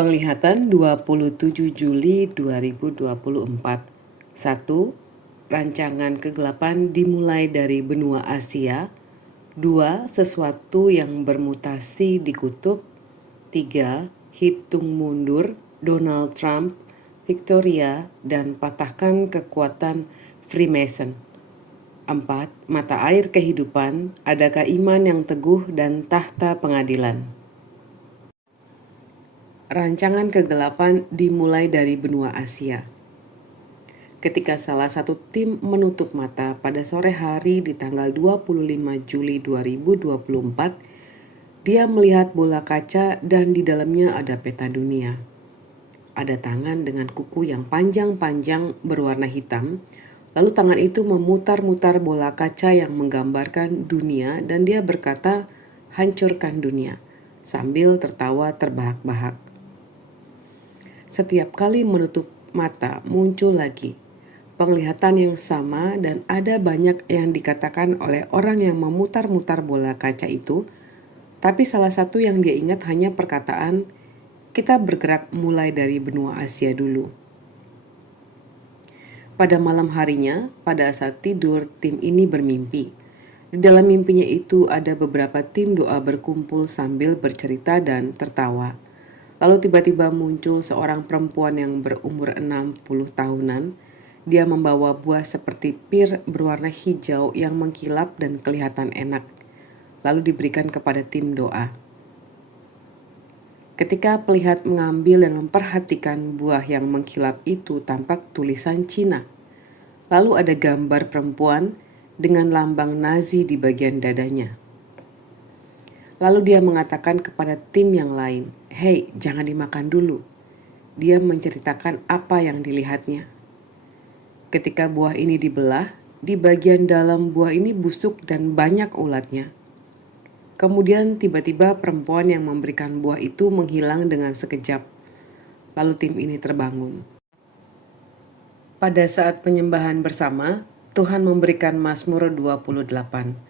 Penglihatan 27 Juli 2024. 1. Rancangan kegelapan dimulai dari benua Asia. 2. Sesuatu yang bermutasi di kutub. 3. Hitung mundur Donald Trump, Victoria, dan patahkan kekuatan Freemason. 4. Mata air kehidupan, adakah iman yang teguh dan tahta pengadilan? Rancangan kegelapan dimulai dari benua Asia. Ketika salah satu tim menutup mata pada sore hari di tanggal 25 Juli 2024, dia melihat bola kaca dan di dalamnya ada peta dunia. Ada tangan dengan kuku yang panjang-panjang berwarna hitam, lalu tangan itu memutar-mutar bola kaca yang menggambarkan dunia dan dia berkata, "Hancurkan dunia," sambil tertawa terbahak-bahak. Setiap kali menutup mata muncul lagi penglihatan yang sama dan ada banyak yang dikatakan oleh orang yang memutar-mutar bola kaca itu, tapi salah satu yang dia ingat hanya perkataan, "Kita bergerak mulai dari benua Asia dulu." Pada malam harinya, pada saat tidur, tim ini bermimpi. Di dalam mimpinya itu ada beberapa tim doa berkumpul sambil bercerita dan tertawa. Lalu tiba-tiba muncul seorang perempuan yang berumur 60 tahunan. Dia membawa buah seperti pir berwarna hijau yang mengkilap dan kelihatan enak. Lalu diberikan kepada tim doa. Ketika pelihat mengambil dan memperhatikan buah yang mengkilap itu, tampak tulisan Cina. Lalu ada gambar perempuan dengan lambang Nazi di bagian dadanya. Lalu dia mengatakan kepada tim yang lain, "Hei, jangan dimakan dulu." Dia menceritakan apa yang dilihatnya. Ketika buah ini dibelah, di bagian dalam buah ini busuk dan banyak ulatnya. Kemudian tiba-tiba perempuan yang memberikan buah itu menghilang dengan sekejap. Lalu tim ini terbangun. Pada saat penyembahan bersama, Tuhan memberikan Mazmur 28.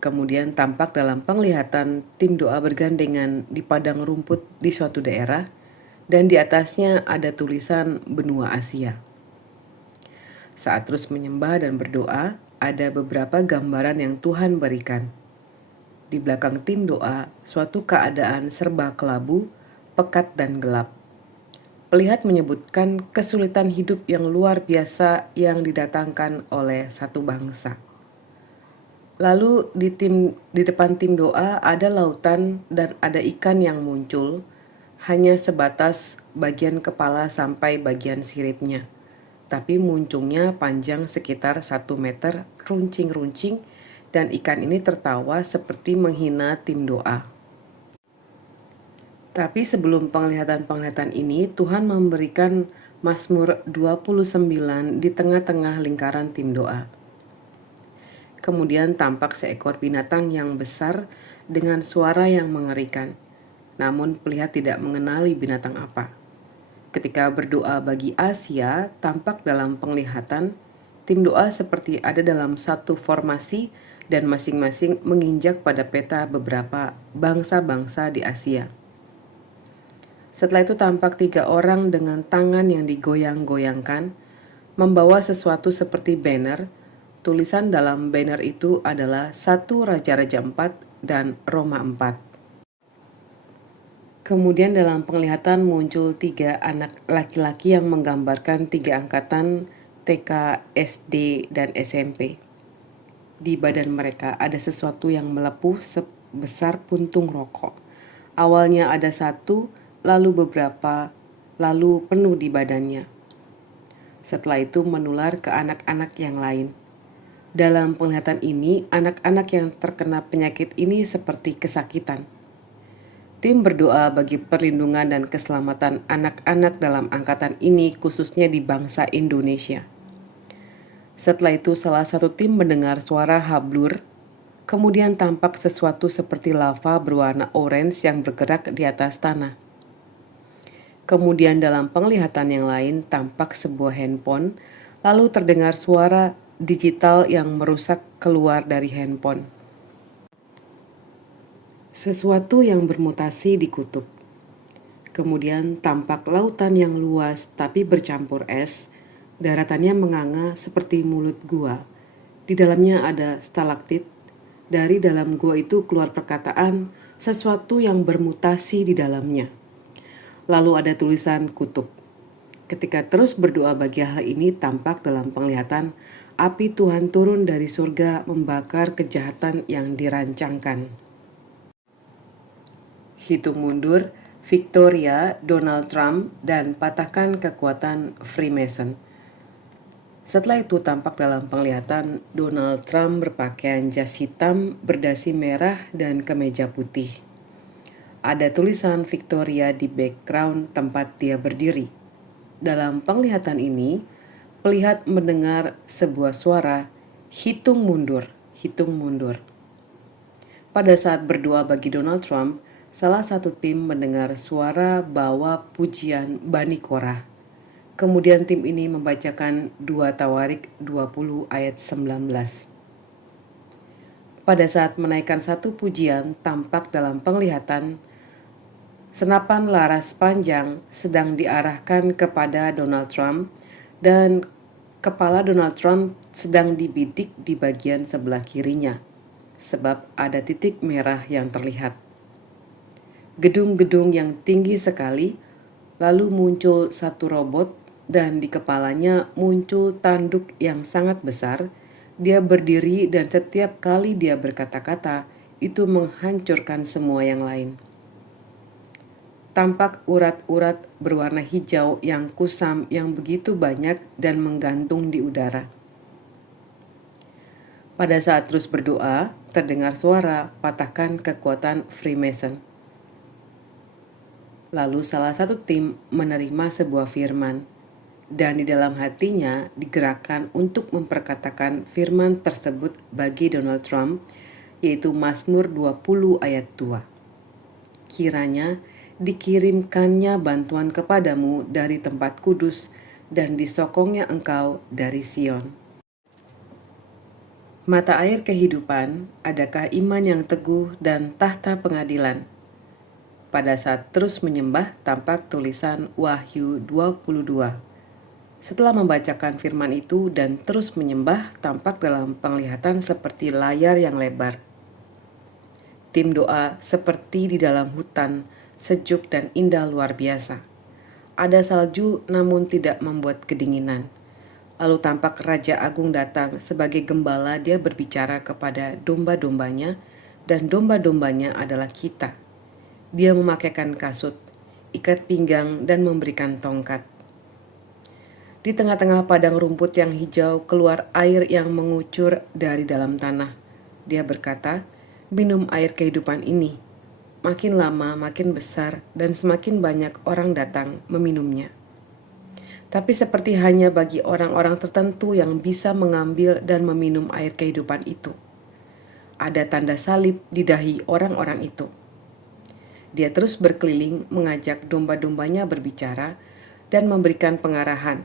Kemudian tampak dalam penglihatan tim doa bergandengan di padang rumput di suatu daerah, dan di atasnya ada tulisan benua Asia. Saat terus menyembah dan berdoa, ada beberapa gambaran yang Tuhan berikan. Di belakang tim doa, suatu keadaan serba kelabu, pekat dan gelap. Pelihat menyebutkan kesulitan hidup yang luar biasa yang didatangkan oleh satu bangsa. Lalu di depan tim doa ada lautan dan ada ikan yang muncul, hanya sebatas bagian kepala sampai bagian siripnya. Tapi munculnya panjang sekitar 1 meter, runcing-runcing, dan ikan ini tertawa seperti menghina tim doa. Tapi sebelum penglihatan-penglihatan ini, Tuhan memberikan Mazmur 29 di tengah-tengah lingkaran tim doa. Kemudian tampak seekor binatang yang besar dengan suara yang mengerikan. Namun pelihat tidak mengenali binatang apa. Ketika berdoa bagi Asia, tampak dalam penglihatan, tim doa seperti ada dalam satu formasi dan masing-masing menginjak pada peta beberapa bangsa-bangsa di Asia. Setelah itu tampak 3 orang dengan tangan yang digoyang-goyangkan, membawa sesuatu seperti banner. Tulisan dalam banner itu adalah 1 Raja-Raja 4 dan Roma 4. Kemudian dalam penglihatan muncul 3 anak laki-laki yang menggambarkan 3 angkatan TK, SD, dan SMP. Di badan mereka ada sesuatu yang melepuh sebesar puntung rokok. Awalnya ada 1, lalu beberapa, lalu penuh di badannya. Setelah itu menular ke anak-anak yang lain. Dalam penglihatan ini, anak-anak yang terkena penyakit ini seperti kesakitan. Tim berdoa bagi perlindungan dan keselamatan anak-anak dalam angkatan ini, khususnya di bangsa Indonesia. Setelah itu, salah satu tim mendengar suara hablur. Kemudian tampak sesuatu seperti lava berwarna orange yang bergerak di atas tanah. Kemudian dalam penglihatan yang lain, tampak sebuah handphone, lalu terdengar suara digital yang merusak keluar dari handphone. Sesuatu yang bermutasi di kutub. Kemudian tampak lautan yang luas tapi bercampur es. Daratannya menganga seperti mulut gua. Di dalamnya ada stalaktit. Dari dalam gua itu keluar perkataan sesuatu yang bermutasi di dalamnya. Lalu ada tulisan kutub. Ketika terus berdoa bagi hal ini, tampak dalam penglihatan api Tuhan turun dari surga membakar kejahatan yang dirancangkan. Hitung mundur, Victoria, Donald Trump, dan patahkan kekuatan Freemason. Setelah itu tampak dalam penglihatan Donald Trump berpakaian jas hitam, berdasi merah, dan kemeja putih. Ada tulisan Victoria di background tempat dia berdiri. Dalam penglihatan ini, pelihat mendengar sebuah suara, hitung mundur, hitung mundur. Pada saat berdoa bagi Donald Trump, salah satu tim mendengar suara bawa pujian Bani Korah. Kemudian tim ini membacakan 2 Tawarik 20 ayat 19. Pada saat menaikkan satu pujian, tampak dalam penglihatan senapan laras panjang sedang diarahkan kepada Donald Trump dan kepala Donald Trump sedang dibidik di bagian sebelah kirinya, sebab ada titik merah yang terlihat. Gedung-gedung yang tinggi sekali, lalu muncul satu robot dan di kepalanya muncul tanduk yang sangat besar. Dia berdiri dan setiap kali dia berkata-kata, itu menghancurkan semua yang lain. Tampak urat-urat berwarna hijau yang kusam yang begitu banyak dan menggantung di udara. Pada saat terus berdoa, terdengar suara, patahkan kekuatan Freemason. Lalu salah satu tim menerima sebuah firman, dan di dalam hatinya digerakkan untuk memperkatakan firman tersebut bagi Donald Trump, yaitu Mazmur 20 ayat 2. Kiranya dikirimkannya bantuan kepadamu dari tempat kudus dan disokongnya engkau dari Sion. Mata air kehidupan, adakah iman yang teguh dan tahta pengadilan? Pada saat terus menyembah, tampak tulisan Wahyu 22. Setelah membacakan firman itu dan terus menyembah, tampak dalam penglihatan seperti layar yang lebar. Tim doa seperti di dalam hutan, sejuk dan indah luar biasa. Ada salju namun tidak membuat kedinginan. Lalu tampak Raja Agung datang sebagai gembala. Dia berbicara kepada domba-dombanya, dan domba-dombanya adalah kita. Dia memakaikan kasut, ikat pinggang, dan memberikan tongkat. Di tengah-tengah padang rumput yang hijau keluar air yang mengucur dari dalam tanah. Dia berkata, minum air kehidupan ini. Makin lama makin besar dan semakin banyak orang datang meminumnya. Tapi seperti hanya bagi orang-orang tertentu yang bisa mengambil dan meminum air kehidupan itu. Ada tanda salib di dahi orang-orang itu. Dia terus berkeliling mengajak domba-dombanya berbicara dan memberikan pengarahan.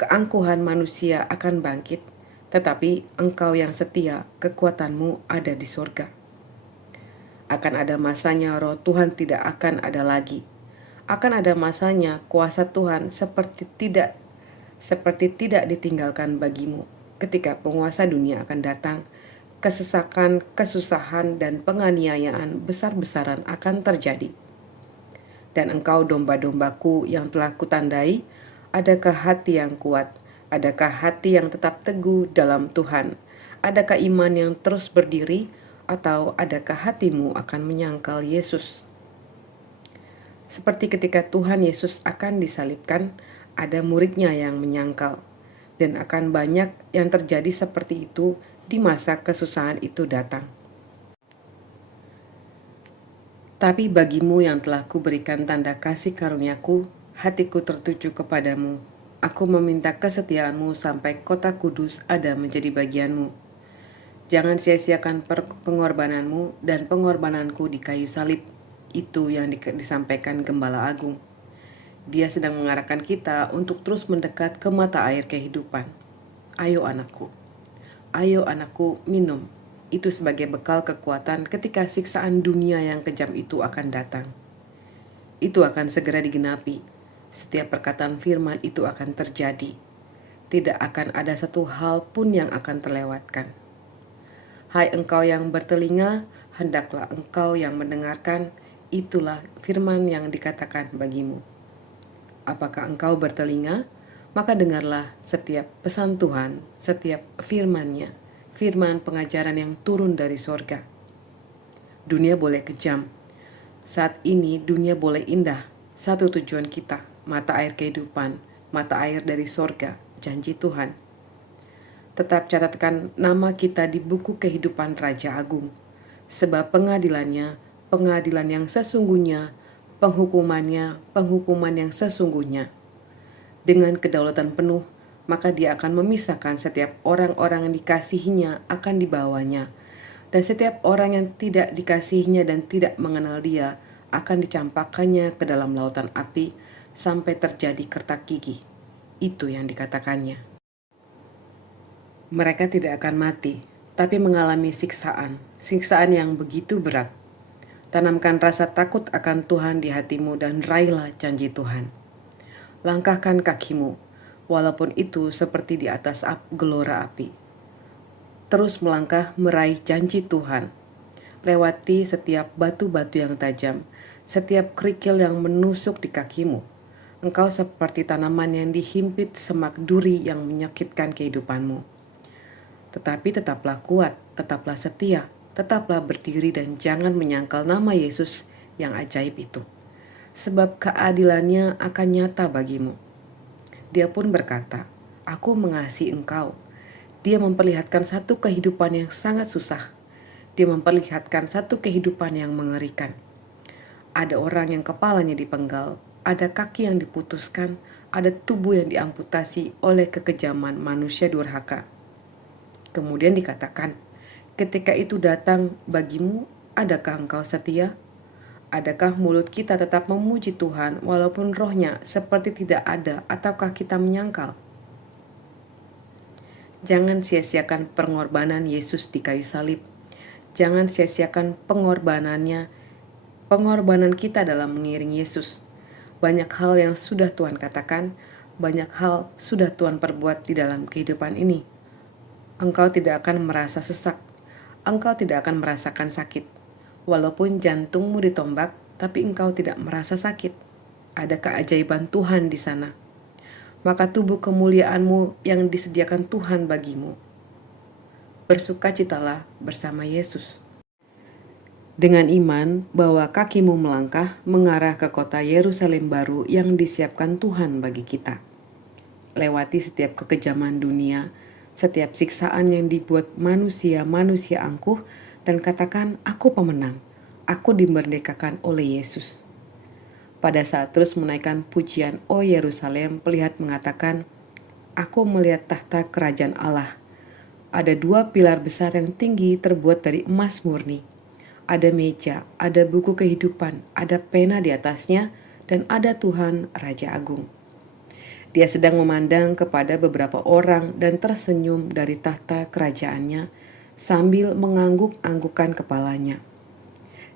Keangkuhan manusia akan bangkit, tetapi engkau yang setia, kekuatanmu ada di surga. Akan ada masanya roh Tuhan tidak akan ada lagi. Akan ada masanya kuasa Tuhan seperti tidak ditinggalkan bagimu. Ketika penguasa dunia akan datang, kesesakan, kesusahan, dan penganiayaan besar-besaran akan terjadi. Dan engkau domba-dombaku yang telah kutandai, adakah hati yang kuat? Adakah hati yang tetap teguh dalam Tuhan? Adakah iman yang terus berdiri? Atau adakah hatimu akan menyangkal Yesus? Seperti ketika Tuhan Yesus akan disalibkan, ada muridnya yang menyangkal. Dan akan banyak yang terjadi seperti itu di masa kesusahan itu datang. Tapi bagimu yang telah kuberikan tanda kasih karuniaku, hatiku tertuju kepadamu. Aku meminta kesetiaanmu sampai kota kudus ada menjadi bagianmu. Jangan sia-siakan pengorbananmu dan pengorbananku di kayu salib. Itu yang disampaikan Gembala Agung. Dia sedang mengarahkan kita untuk terus mendekat ke mata air kehidupan. Ayo anakku, minum. Itu sebagai bekal kekuatan ketika siksaan dunia yang kejam itu akan datang. itu akan segera digenapi. Setiap perkataan firman itu akan terjadi. Tidak akan ada satu hal pun yang akan terlewatkan. Hai engkau yang bertelinga, hendaklah engkau yang mendengarkan, itulah firman yang dikatakan bagimu. Apakah engkau bertelinga? Maka dengarlah setiap pesan Tuhan, setiap firman-Nya, firman pengajaran yang turun dari sorga. Dunia boleh kejam. Saat ini dunia boleh indah. Satu tujuan kita, mata air kehidupan, mata air dari sorga, janji Tuhan. Tetap catatkan nama kita di buku kehidupan Raja Agung. Sebab pengadilannya, pengadilan yang sesungguhnya, penghukuman yang sesungguhnya. Dengan kedaulatan penuh, maka dia akan memisahkan setiap orang-orang yang dikasihinya akan dibawanya. Dan setiap orang yang tidak dikasihinya dan tidak mengenal dia akan dicampakkannya ke dalam lautan api sampai terjadi kertak gigi. Itu yang dikatakannya. Mereka tidak akan mati, tapi mengalami siksaan yang begitu berat. Tanamkan rasa takut akan Tuhan di hatimu dan raihlah janji Tuhan. Langkahkan kakimu, walaupun itu seperti di atas gelora api. Terus melangkah meraih janji Tuhan. Lewati setiap batu-batu yang tajam, setiap kerikil yang menusuk di kakimu. Engkau seperti tanaman yang dihimpit semak duri yang menyakitkan kehidupanmu. Tetapi tetaplah kuat, tetaplah setia, tetaplah berdiri dan jangan menyangkal nama Yesus yang ajaib itu. Sebab keadilannya akan nyata bagimu. Dia pun berkata, "Aku mengasihi engkau." Dia memperlihatkan satu kehidupan yang sangat susah. Dia memperlihatkan satu kehidupan yang mengerikan. Ada orang yang kepalanya dipenggal, ada kaki yang diputuskan, ada tubuh yang diamputasi oleh kekejaman manusia durhaka. Kemudian dikatakan, ketika itu datang bagimu, adakah engkau setia? Adakah mulut kita tetap memuji Tuhan walaupun rohnya seperti tidak ada ataukah kita menyangkal? Jangan sia-siakan pengorbanan Yesus di kayu salib. Jangan sia-siakan pengorbanan kita dalam mengiring Yesus. Banyak hal yang sudah Tuhan katakan, banyak hal sudah Tuhan perbuat di dalam kehidupan ini. Engkau tidak akan merasa sesak, engkau tidak akan merasakan sakit. Walaupun jantungmu ditombak, tapi engkau tidak merasa sakit. Ada keajaiban Tuhan di sana. Maka tubuh kemuliaanmu yang disediakan Tuhan bagimu. Bersukacitalah bersama Yesus. Dengan iman bahwa kakimu melangkah mengarah ke kota Yerusalem baru yang disiapkan Tuhan bagi kita. Lewati setiap kekejaman dunia, setiap siksaan yang dibuat manusia angkuh dan katakan, "Aku pemenang, aku dimerdekakan oleh Yesus." Pada saat terus menaikkan pujian, "O Yerusalem," pelihat mengatakan, "Aku melihat tahta kerajaan Allah. Ada 2 pilar besar yang tinggi terbuat dari emas murni. Ada meja, ada buku kehidupan, ada pena di atasnya, dan ada Tuhan Raja Agung. Dia sedang memandang kepada beberapa orang dan tersenyum dari tahta kerajaannya sambil mengangguk-anggukkan kepalanya.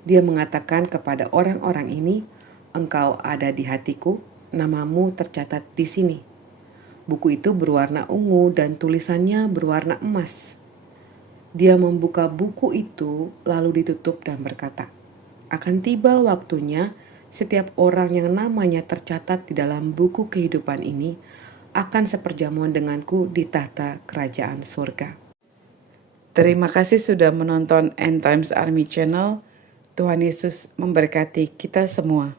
Dia mengatakan kepada orang-orang ini, "Engkau ada di hatiku, namamu tercatat di sini." Buku itu berwarna ungu dan tulisannya berwarna emas. Dia membuka buku itu lalu ditutup dan berkata, "Akan tiba waktunya setiap orang yang namanya tercatat di dalam buku kehidupan ini akan seperjamuan denganku di tahta kerajaan surga." Terima kasih sudah menonton End Times Army Channel. Tuhan Yesus memberkati kita semua.